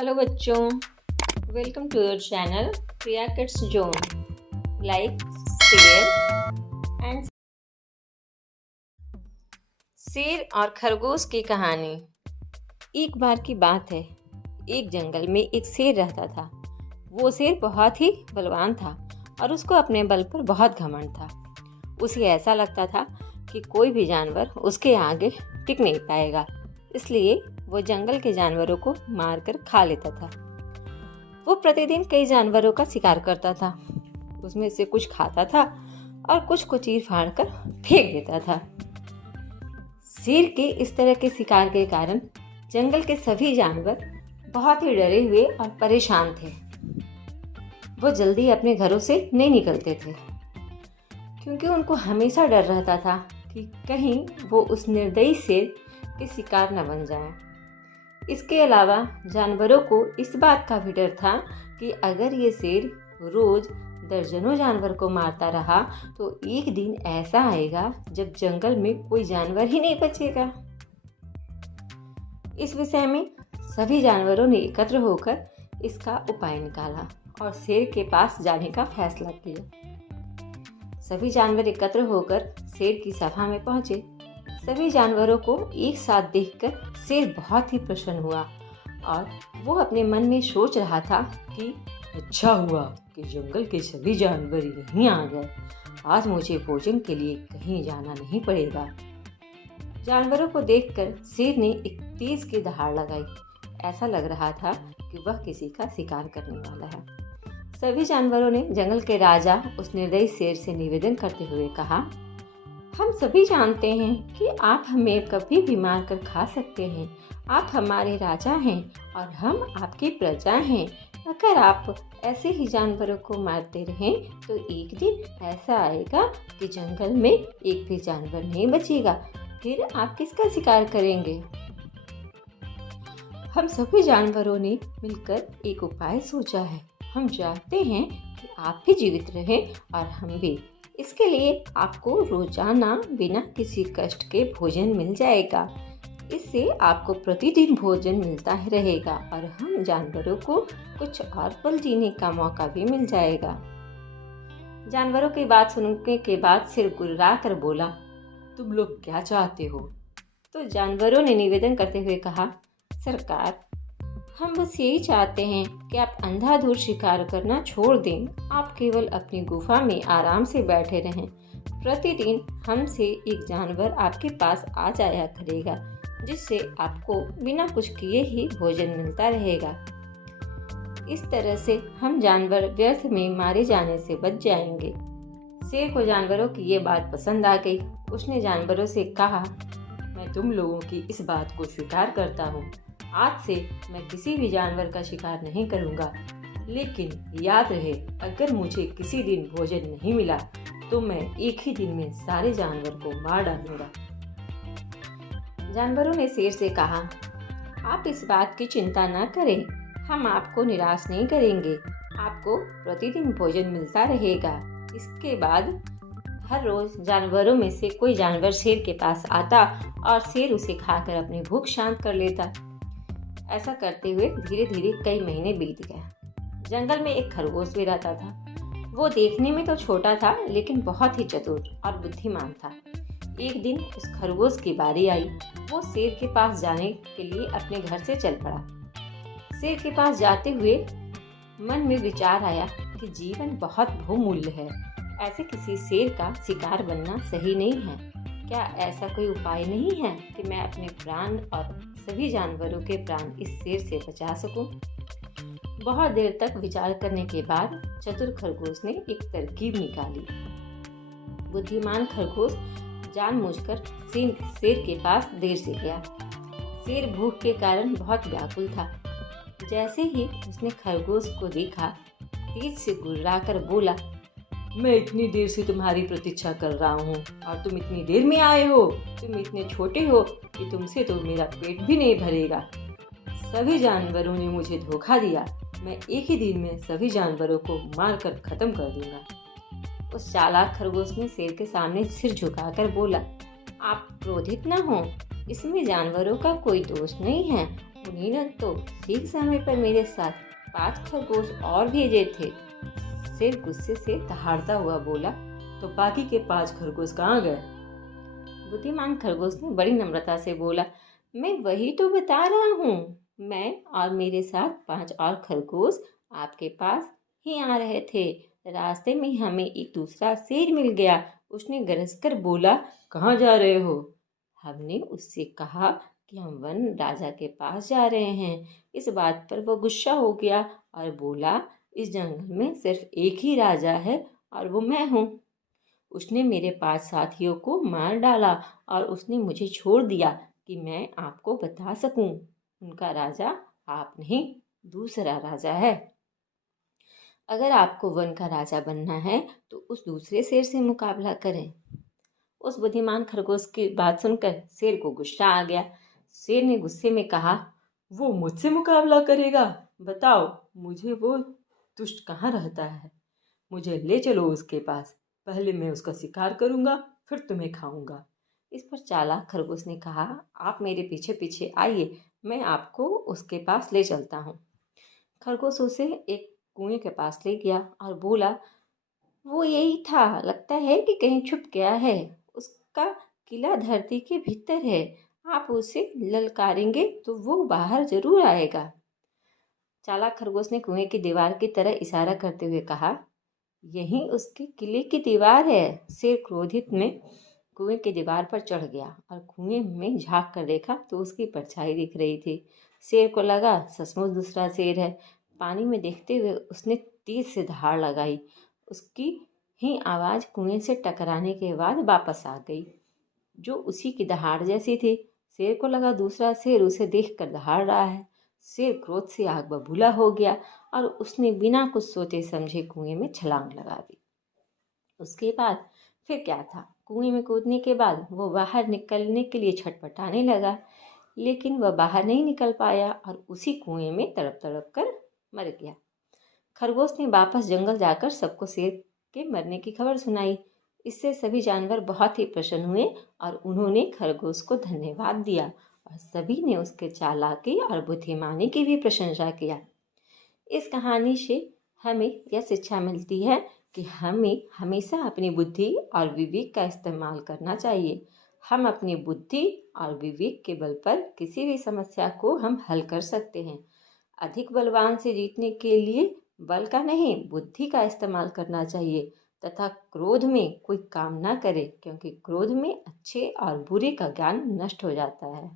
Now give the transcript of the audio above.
Hello बच्चों, welcome to your channel Priya kids zone. Like, share and. शेर और खरगोश की कहानी। एक बार की बात है, एक जंगल में एक शेर रहता था। वो शेर बहुत ही बलवान था और उसको अपने बल पर बहुत घमंड था। उसे ऐसा लगता था कि कोई भी जानवर उसके आगे टिक नहीं पाएगा, इसलिए वो जंगल के जानवरों को मारकर खा लेता था। वो प्रतिदिन कई जानवरों का शिकार करता था, उसमें से कुछ खाता था और कुछ को चीर फाड़ कर फेंक देता था। शेर के इस तरह के शिकार के कारण जंगल के सभी जानवर बहुत ही डरे हुए और परेशान थे। वो जल्दी अपने घरों से नहीं निकलते थे, क्योंकि उनको हमेशा डर रहता था कि कहीं वो उस निर्दयी शेर के शिकार न बन जाएं। इसके अलावा जानवरों को इस बात का भी डर था कि अगर ये शेर रोज दर्जनों जानवर को मारता रहा तो एक दिन ऐसा आएगा जब जंगल में कोई जानवर ही नहीं बचेगा। इस विषय में सभी जानवरों ने एकत्र होकर इसका उपाय निकाला और शेर के पास जाने का फैसला किया। सभी जानवर एकत्र होकर शेर की सभा में पहुंचे। सभी जानवरों को एक साथ देखकर शेर बहुत ही प्रसन्न हुआ और वो अपने मन में सोच रहा था कि अच्छा हुआ कि जंगल के सभी जानवर यहीं आ गए। आज मुझे भोजन के लिए कहीं जाना नहीं पड़ेगा। जानवरों को देखकर शेर ने एक तेज की दहाड़ लगाई। ऐसा लग रहा था कि वह किसी का शिकार करने वाला है। सभी जानवरों ने जंगल के राजा उस निर्दयी शेर से निवेदन करते हुए कहा, हम सभी जानते हैं कि आप हमें कभी भी मार कर खा सकते हैं। आप हमारे राजा हैं और हम आपकी प्रजा हैं। अगर आप ऐसे ही जानवरों को मारते रहें तो एक दिन ऐसा आएगा कि जंगल में एक भी जानवर नहीं बचेगा। फिर आप किसका शिकार करेंगे? हम सभी जानवरों ने मिलकर एक उपाय सोचा है। हम चाहते हैं कि आप भी जीवित रहें और हम भी। इसके लिए आपको रोजाना बिना किसी कष्ट के भोजन मिल जाएगा। इससे आपको प्रतिदिन भोजन मिलता ही रहेगा और हम जानवरों को कुछ और पल जीने का मौका भी मिल जाएगा। जानवरों की बात सुनने के बाद शेर गुर्रा कर बोला, तुम लोग क्या चाहते हो? तो जानवरों ने निवेदन करते हुए कहा, सरकार, हम बस यही चाहते हैं कि आप अंधाधुंध शिकार करना छोड़ दें। आप केवल अपनी गुफा में आराम से बैठे रहें। प्रतिदिन हमसे एक जानवर आपके पास आ जाया करेगा, जिससे आपको बिना कुछ किए ही भोजन मिलता रहेगा। इस तरह से हम जानवर व्यर्थ में मारे जाने से बच जाएंगे। शेर को जानवरों की ये बात पसंद आ गई। उसने जानवरों से कहा, मैं तुम लोगों की इस बात को स्वीकार करता हूँ। आज से मैं किसी भी जानवर का शिकार नहीं करूँगा, लेकिन याद रहे, अगर मुझे किसी दिन भोजन नहीं मिला तो मैं एक ही दिन में सारे जानवर को मार डालूंगा। जानवरों ने शेर से कहा, आप इस बात की चिंता न करें, हम आपको निराश नहीं करेंगे। आपको प्रतिदिन भोजन मिलता रहेगा। इसके बाद हर रोज जानवरों में से कोई जानवर शेर के पास आता और शेर उसे खाकर अपनी भूख शांत कर लेता। ऐसा करते हुए धीरे धीरे कई महीने बीत गए। जंगल में एक खरगोश भी रहता था। वो देखने में तो छोटा था, लेकिन बहुत ही चतुर और बुद्धिमान था। एक दिन उस खरगोश की बारी आई। वो शेर के पास जाने के लिए अपने घर से चल पड़ा। शेर के पास जाते हुए मन में विचार आया कि जीवन बहुत बहुमूल्य है। ऐसे किसी शेर का शिकार बनना सही नहीं है। क्या ऐसा कोई उपाय नहीं है कि मैं अपने प्राण और सभी जानवरों के प्राण इस शेर से बचा सकूं? बहुत देर तक विचार करने के बाद चतुर खरगोश ने एक तरकीब निकाली। बुद्धिमान खरगोश जानबूझकर शेर के पास देर से गया। शेर भूख के कारण बहुत व्याकुल था। जैसे ही उसने खरगोश को देखा, तेज से गुर्राकर बोला, मैं इतनी देर से तुम्हारी प्रतीक्षा कर रहा हूँ और तुम इतनी देर में आए हो। तुम इतने छोटे हो कि तुमसे तो मेरा पेट भी नहीं भरेगा। सभी जानवरों ने मुझे धोखा दिया। मैं एक ही दिन में सभी जानवरों को मारकर खत्म कर दूंगा। उस चालाक खरगोश ने शेर के सामने सिर झुकाकर बोला, आप क्रोधित न हो, इसमें जानवरों का कोई दोष नहीं है उन्हीं ने तो ठीक समय पर मेरे साथ 5 खरगोश और भेजे थे। शेर गुस्से से दहाड़ता हुआ बोला। तो बाकी के 5 खरगोश कहाँ गए? बुद्धिमान खरगोश ने बड़ी नम्रता से बोला, मैं वही तो बता रहा हूँ। मैं और मेरे साथ 5 और खरगोश आपके पास ही आ रहे थे। रास्ते में हमें एक दूसरा शेर मिल गया। उसने गरज कर बोला, कहाँ जा रहे हो? हमने उससे कहा कि हम वन राजा के पास जा रहे हैं। इस बात पर वो गुस्सा हो गया और बोला, इस जंगल में सिर्फ एक ही राजा है और वो मैं हूँ। उसने मेरे 5 साथियों को मार डाला और उसने मुझे छोड़ दिया कि मैं आपको बता सकूं। उनका राजा आप नहीं, दूसरा राजा है। अगर आपको वन का राजा बनना है तो उस दूसरे शेर से मुकाबला करें। उस बुद्धिमान खरगोश की बात सुनकर शेर को गुस्सा आ गया। शेर ने गुस्से में कहा, वो मुझसे मुकाबला करेगा? बताओ, मुझे वो दुष्ट कहाँ रहता है? मुझे ले चलो उसके पास। पहले मैं उसका शिकार करूंगा, फिर तुम्हें खाऊंगा। इस पर चालाक खरगोश ने कहा, आप मेरे पीछे पीछे आइए, मैं आपको उसके पास ले चलता हूँ। खरगोश उसे एक कुएं के पास ले गया और बोला, वो यही था, लगता है कि कहीं छुप गया है। उसका किला धरती के भीतर है। आप उसे ललकारेंगे तो वो बाहर जरूर आएगा। चालाक खरगोश ने कुएं की दीवार की तरह इशारा करते हुए कहा, यही उसके किले की दीवार है। शेर क्रोधित में कुएं की दीवार पर चढ़ गया और कुएं में झांक कर देखा तो उसकी परछाई दिख रही थी। शेर को लगा सचमुच दूसरा शेर है। पानी में देखते हुए उसने तेज से दहाड़ लगाई। उसकी ही आवाज़ कुएं से टकराने के बाद वापस आ गई, जो उसी की दहाड़ जैसी थी। शेर को लगा दूसरा शेर उसे देखकर दहाड़ रहा है। शेर क्रोध से आग बबूला हो गया और उसने बिना कुछ सोचे समझे कुएं में छलांग लगा दी। उसके बाद फिर क्या था, कुएं में कूदने के बाद वो बाहर निकलने के लिए छटपटाने लगा, लेकिन वह बाहर नहीं निकल पाया और उसी कुएं में तड़प तड़प कर मर गया। खरगोश ने वापस जंगल जाकर सबको शेर के मरने की खबर सुनाई। इससे सभी जानवर बहुत ही प्रसन्न हुए और उन्होंने खरगोश को धन्यवाद दिया और सभी ने उसके चालाकी और बुद्धिमानी की भी प्रशंसा किया। इस कहानी से हमें यह शिक्षा मिलती है कि हमें हमेशा अपनी बुद्धि और विवेक का इस्तेमाल करना चाहिए। हम अपनी बुद्धि और विवेक के बल पर किसी भी समस्या को हम हल कर सकते हैं। अधिक बलवान से जीतने के लिए बल का नहीं, बुद्धि का इस्तेमाल करना चाहिए तथा क्रोध में कोई काम ना करे, क्योंकि क्रोध में अच्छे और बुरे का ज्ञान नष्ट हो जाता है।